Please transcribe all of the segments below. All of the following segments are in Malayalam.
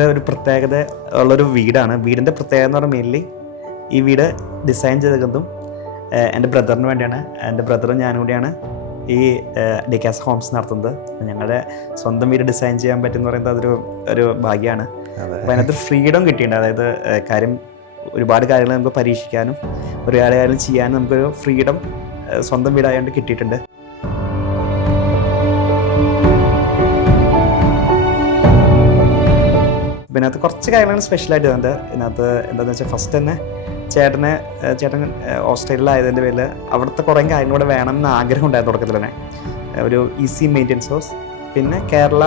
ഇത് ഒരു പ്രത്യേകത ഉള്ളൊരു വീടാണ്. വീടിൻ്റെ പ്രത്യേകത എന്ന് പറഞ്ഞാൽ മെയിൻലി ഈ വീട് ഡിസൈൻ ചെയ്തതും എൻ്റെ ബ്രദറിന് വേണ്ടിയാണ്. എൻ്റെ ബ്രദറും ഞാനും കൂടിയാണ് ഈ ഡിക്കാസ് ഹോംസ് നടത്തുന്നത്. ഞങ്ങളുടെ സ്വന്തം വീട് ഡിസൈൻ ചെയ്യാൻ പറ്റുമെന്ന് പറയുന്നത് അതൊരു ഭാഗ്യമാണ്. അപ്പോൾ അതിനകത്ത് ഫ്രീഡം കിട്ടിയിട്ടുണ്ട്. അതായത് കാര്യം ഒരുപാട് കാര്യങ്ങൾ നമുക്ക് പരീക്ഷിക്കാനും ഒരുപാട് കാര്യം ചെയ്യാനും നമുക്കൊരു ഫ്രീഡം സ്വന്തം വീടായതുകൊണ്ട് കിട്ടിയിട്ടുണ്ട്. പിന്നെ ഇതിനകത്ത് കുറച്ച് കാര്യങ്ങളാണ് സ്പെഷ്യലായിട്ട് ഇതുണ്ട്. ഇതിനകത്ത് എന്താണെന്ന് വെച്ചാൽ ഫസ്റ്റ് തന്നെ ചേട്ടൻ ഓസ്ട്രേലിയയിലായതിൻ്റെ പേരിൽ അവിടുത്തെ കുറേ കാര്യങ്ങൾ കൂടെ വേണമെന്ന് ആഗ്രഹം ഉണ്ടായിരുന്നു തുടക്കത്തിൽ തന്നെ. ഒരു ഈസി മെയിൻ്റെനൻസ് ഹൗസ്, പിന്നെ കേരള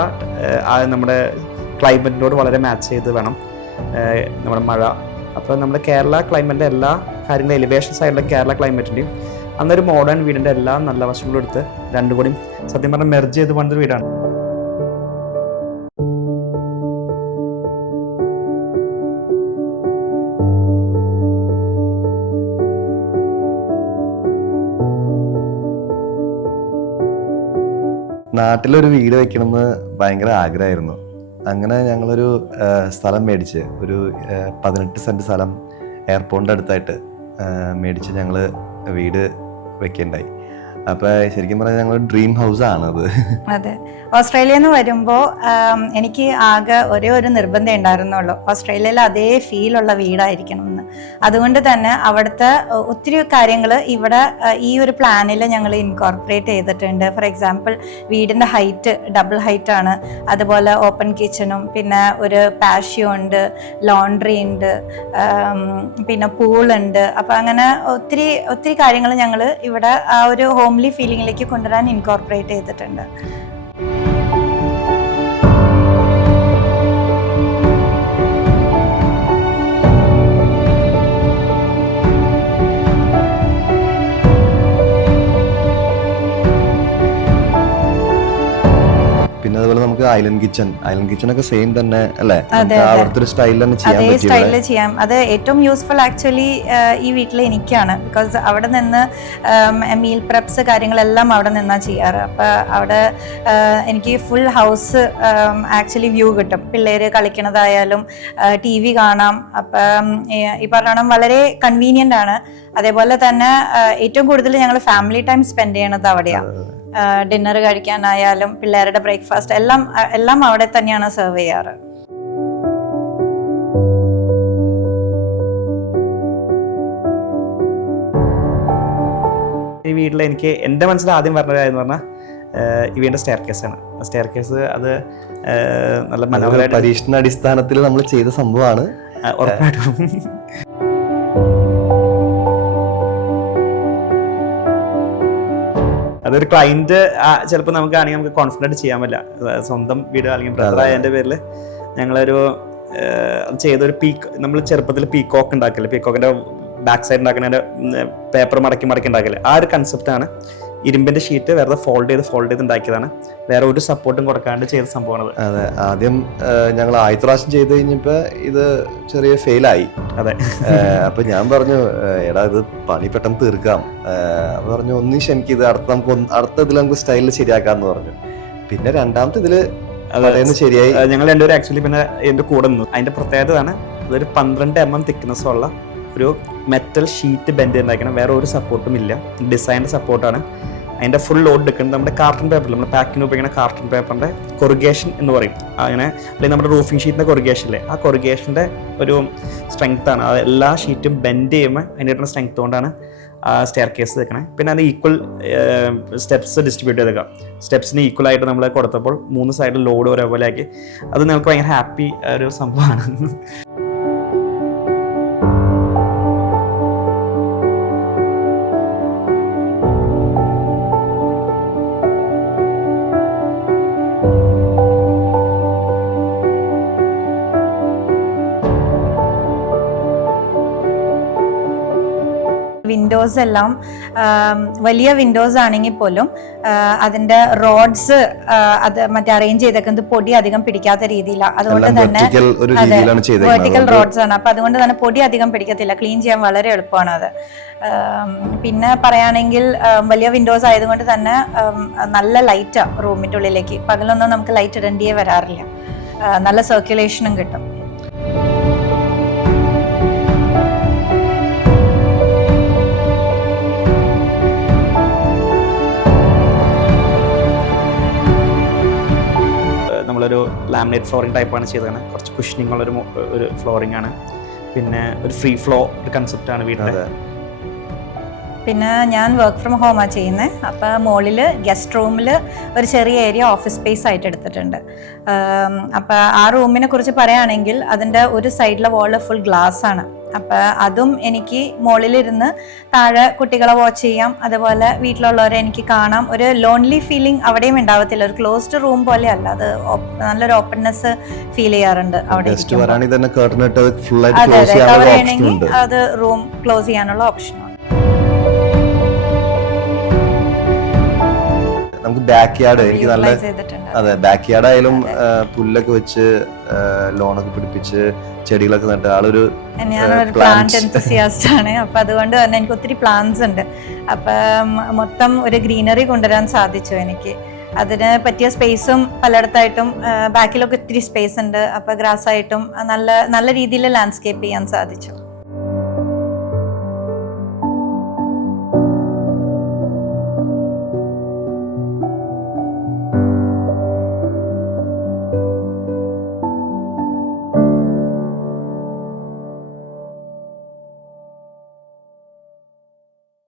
നമ്മുടെ ക്ലൈമറ്റിനോട് വളരെ മാച്ച് ചെയ്ത് വേണം നമ്മുടെ മഴ. അപ്പോൾ നമ്മുടെ കേരള ക്ലൈമറ്റിൻ്റെ എല്ലാ കാര്യങ്ങളും എലിവേഷൻ സൈഡിലെ കേരള ക്ലൈമറ്റിൻ്റെയും അന്നൊരു മോഡേൺ വീടിൻ്റെ എല്ലാ നല്ല വശങ്ങളും എടുത്ത് രണ്ടും കൂടി സത്യം പറഞ്ഞാൽ മെർജ് ചെയ്ത് പണിതൊരു വീടാണ്. നാട്ടിലൊരു വീട് വെക്കണമെന്ന് ഭയങ്കര ആഗ്രഹമായിരുന്നു. അങ്ങനെ ഞങ്ങളൊരു സ്ഥലം മേടിച്ച്, ഒരു 18 സെൻറ്റ് സ്ഥലം എയർപോർട്ടിൻ്റെ അടുത്തായിട്ട് മേടിച്ച് ഞങ്ങൾ വീട് വെക്കേണ്ടായി. അപ്പോൾ ശരിക്കും പറഞ്ഞാൽ ഞങ്ങൾ ഡ്രീം ഹൗസാണ് അത്. അതെ, ഓസ്ട്രേലിയയിൽ നിന്ന് വരുമ്പോൾ എനിക്ക് ആകെ ഒരു നിർബന്ധം ഉണ്ടായിരുന്നുള്ളൂ, ഓസ്ട്രേലിയയിൽ അതേ ഫീലുള്ള വീടായിരിക്കണം എന്ന്. അതുകൊണ്ട് തന്നെ അവിടുത്തെ ഒത്തിരി കാര്യങ്ങൾ ഇവിടെ ഈ ഒരു പ്ലാനിൽ ഞങ്ങൾ ഇൻകോർപ്പറേറ്റ് ചെയ്തിട്ടുണ്ട്. ഫോർ എക്സാമ്പിൾ, വീടിൻ്റെ ഹൈറ്റ് ഡബിൾ ഹൈറ്റാണ്, അതുപോലെ ഓപ്പൺ കിച്ചണും, പിന്നെ ഒരു പാഷ്യോ ഉണ്ട്, ലോണ്ട്രി ഉണ്ട്, പിന്നെ പൂളുണ്ട്. അപ്പം അങ്ങനെ ഒത്തിരി കാര്യങ്ങൾ ഞങ്ങൾ ഇവിടെ ആ ഒരു ഹോംലി ഫീലിംഗിലേക്ക് കൊണ്ടുവരാൻ ഇൻകോർപ്പറേറ്റ് ചെയ്തിട്ടുണ്ട്. പിന്നെ അതുപോലെ നമുക്ക് ഐലൻഡ് കിച്ചൺ ഒക്കെ സെയിം തന്നെ അല്ലേ, അവിടുത്തെ ഒരു സ്റ്റൈലിൽ തന്നെ ചെയ്യാം. അത് ഏറ്റവും യൂസ്ഫുൾ ആക്ച്വലി ഈ വീട്ടിൽ എനിക്കാണ്. ബിക്കോസ് അവിടെ നിന്ന് മീൽ പ്രെപ്സ് കാര്യങ്ങളെല്ലാം അവിടെ നിന്നാണ് ചെയ്യാറ്. അപ്പം അവിടെ എനിക്ക് ഫുൾ ഹൗസ് ആക്ച്വലി വ്യൂ കിട്ടും. പിള്ളേർ കളിക്കണതായാലും TV കാണാം. അപ്പം ഈ പറഞ്ഞോണം വളരെ കൺവീനിയൻ്റ് ആണ്. അതേപോലെ തന്നെ ഏറ്റവും കൂടുതൽ ഞങ്ങൾ ഫാമിലി ടൈം സ്പെൻഡ് ചെയ്യണത് അവിടെയാണ്. ഡിന്നർ കഴിക്കാനായാലും പിള്ളേരുടെ ബ്രേക്ക്ഫാസ്റ്റ് എല്ലാം അവിടെ തന്നെയാണ് സെർവ് ചെയ്യാറ്. ഈ വീട്ടിൽ എനിക്ക് എൻ്റെ മനസ്സിൽ ആദ്യം പറഞ്ഞ കാര്യം എന്ന് പറഞ്ഞാൽ ഈ വീടിൻ്റെ സ്റ്റെയർ കേസാണ്. സ്റ്റെയർ കേസ് അത് നല്ല മനോഹരമായിട്ട് പരീക്ഷണാടിസ്ഥാനത്തിൽ നമ്മൾ ചെയ്ത സംഭവമാണ്. ഉറപ്പായിട്ടും അതൊരു ക്ലയൻറ്റ് ചിലപ്പോൾ നമുക്കാണെങ്കിൽ നമുക്ക് കോൺഫിഡൻറ്റ് ചെയ്യാൻ പറ്റില്ല. സ്വന്തം വീട് അല്ലെങ്കിൽ ബ്രദറായതിൻ്റെ പേരിൽ ഞങ്ങളൊരു ചെയ്തൊരു നമ്മൾ ചെറുപ്പത്തിൽ പീക്കോക്ക് ഉണ്ടാക്കില്ല, പീക്കോക്കിൻ്റെ ബാക്ക് സൈഡ് ഉണ്ടാക്കുന്നതിൻ്റെ പേപ്പർ മടക്കി ഉണ്ടാക്കില്ല. ആ ഒരു കൺസെപ്റ്റാണ്. ഇരുമ്പിൻ്റെ ഷീറ്റ് വെറുതെ ഫോൾഡ് ചെയ്ത് ഉണ്ടാക്കിയതാണ്. വേറെ ഒരു സപ്പോർട്ടും കൊടുക്കാണ്ട് ചെയ്ത സംഭവമാണ്. അതെ, ആദ്യം ഞങ്ങൾ ആദ്യത്തെ പ്രാവശ്യം ചെയ്ത് കഴിഞ്ഞപ്പോൾ ഇത് ചെറിയ ഫെയിലായി. അതെ, അപ്പൊ ഞാൻ പറഞ്ഞു, എടാ ഇത് പണി പെട്ടെന്ന് തീർക്കാം. അപ്പൊ പറഞ്ഞു, ഒന്നും ക്ഷമിക്കത്, അടുത്ത ഇതിൽ നമുക്ക് സ്റ്റൈലിൽ ശരിയാക്കാന്ന് പറഞ്ഞു. പിന്നെ രണ്ടാമത്തെ ഇതില് ശരിയായി. ഞങ്ങൾ രണ്ടുപേരും ആക്ച്വലി പിന്നെ എൻ്റെ കൂടെ നിന്നു. അതിന്റെ പ്രത്യേകതയാണ്, അതൊരു 12 mm തിക്നെസ് ഉള്ള ഒരു മെറ്റൽ ഷീറ്റ് ബെൻഡ് ഉണ്ടാക്കണം. വേറെ ഒരു സപ്പോർട്ടും ഇല്ല, ഡിസൈൻ്റെ സപ്പോർട്ടാണ്. അതിൻ്റെ ഫുൾ ലോഡ് എടുക്കുന്നത് നമ്മുടെ കാർട്ടൺ പേപ്പറിൽ, നമ്മൾ പാക്കിന് ഉപയോഗിക്കുന്ന കാർട്ടൺ പേപ്പറിൻ്റെ കൊറിഗേഷൻ എന്ന് പറയും. അങ്ങനെ അല്ലെങ്കിൽ നമ്മുടെ റൂഫിംഗ് ഷീറ്റിൻ്റെ കൊറിഗേഷനില്ലേ, ആ കൊറിഗേഷൻ്റെ ഒരു സ്ട്രെങ്ത്താണ്. അത് എല്ലാ ഷീറ്റും ബെൻഡ് ചെയ്യുമ്പോൾ അതിൻ്റെ സ്ട്രെങ്ത് കൊണ്ടാണ് ആ സ്റ്റെയർ കേസ് വെക്കണേ. പിന്നെ അത് ഈക്വൽ സ്റ്റെപ്സ് ഡിസ്ട്രിബ്യൂട്ട് ചെയ്തേക്കാം. സ്റ്റെപ്സിന് ഈക്വൽ ആയിട്ട് നമ്മൾ കൊടുത്തപ്പോൾ 3 സൈഡിൽ ലോഡ് ഒരേപോലെ ആക്കി. അത് നമുക്ക് ഭയങ്കര ഹാപ്പി ഒരു സംഭവമാണ്. വിൻഡോസ് എല്ലാം വലിയ വിൻഡോസ് ആണെങ്കിൽ പോലും അതിന്റെ റോഡ്സ് അത് മറ്റേ അറേഞ്ച് ചെയ്തേക്കുന്നത് പൊടി അധികം പിടിക്കാത്ത രീതിയിലാണ്. അതുകൊണ്ട് തന്നെ വെർട്ടിക്കൽ റോഡ്സ് ആണ്. അപ്പൊ അതുകൊണ്ട് തന്നെ പൊടി അധികം പിടിക്കത്തില്ല, ക്ലീൻ ചെയ്യാൻ വളരെ എളുപ്പമാണ് അത്. പിന്നെ പറയുകയാണെങ്കിൽ വലിയ വിൻഡോസ് ആയതുകൊണ്ട് തന്നെ നല്ല ലൈറ്റാണ് റൂമിൻ്റെ ഉള്ളിലേക്ക്. പകലൊന്നും നമുക്ക് ലൈറ്റ് ഇടേണ്ടിയേ വരാറില്ല. നല്ല സർക്കുലേഷനും കിട്ടും. നമ്മളൊരു ലാമിനേറ്റ് ഫ്ലോറിംഗ് ടൈപ്പാണ് ചെയ്തത്. കുറച്ച് കുഷനിങ് ഉള്ളൊരു ഒരു ഫ്ലോറിംഗ് ആണ്. പിന്നെ ഒരു ഫ്രീ ഫ്ലോ ഒരു കൺസെപ്റ്റാണ് വീട്ടിലെ. പിന്നെ ഞാൻ വർക്ക് ഫ്രം ഹോമാണ് ചെയ്യുന്നത്. അപ്പോൾ മുകളിൽ ഗസ്റ്റ് റൂമിൽ ഒരു ചെറിയ ഏരിയ ഓഫീസ് സ്പേസ് ആയിട്ട് എടുത്തിട്ടുണ്ട്. അപ്പോൾ ആ റൂമിനെ കുറിച്ച് പറയുകയാണെങ്കിൽ അതിൻ്റെ ഒരു സൈഡിലെ വാള് ഫുൾ ഗ്ലാസ് ആണ്. അപ്പോൾ അതും എനിക്ക് മുകളിലിരുന്ന് താഴെ കുട്ടികളെ വാച്ച് ചെയ്യാം, അതുപോലെ വീട്ടിലുള്ളവരെ എനിക്ക് കാണാം. ഒരു ലോൺലി ഫീലിംഗ് അവിടെയും ഉണ്ടാവത്തില്ല. ഒരു ക്ലോസ്ഡ് റൂം പോലെ അല്ല, അത് നല്ലൊരു ഓപ്പൺനെസ് ഫീൽ ചെയ്യാറുണ്ട് അവിടെ. അതെ, കവർ ചെയ്യണമെങ്കിൽ അത് റൂം ക്ലോസ് ചെയ്യാനുള്ള ഓപ്ഷനാണ്. നമുക്ക് ബാക്ക് യാർഡ് എനിക്ക് നല്ല, അതെ ബാക്ക് യാർഡ് ആയാലും പുല്ലൊക്കെ വെച്ച് ലോണൊക്കെ പിടിപ്പിച്ച് ചെടികളൊക്കെ നട്ട് ആളൊരു പ്ലാന്റ് എൻതൂസിയാസ്റ്റ് ആണ്. അപ്പൊ അതുകൊണ്ട് തന്നെ എനിക്ക് ഒത്തിരി പ്ലാന്റ്സ് ഉണ്ട്. അപ്പൊ മൊത്തം ഒരു ഗ്രീനറി കൊണ്ടുവരാൻ സാധിച്ചു എനിക്ക്. അതിന് പറ്റിയ സ്പേസും പലയിടത്തായിട്ടും ബാക്കിലൊക്കെ ഒത്തിരി സ്പേസ് ഉണ്ട്. അപ്പൊ ഗ്രാസ് ആയിട്ടും നല്ല രീതിയിൽ ലാൻഡ്സ്കേപ്പ് ചെയ്യാൻ സാധിച്ചു.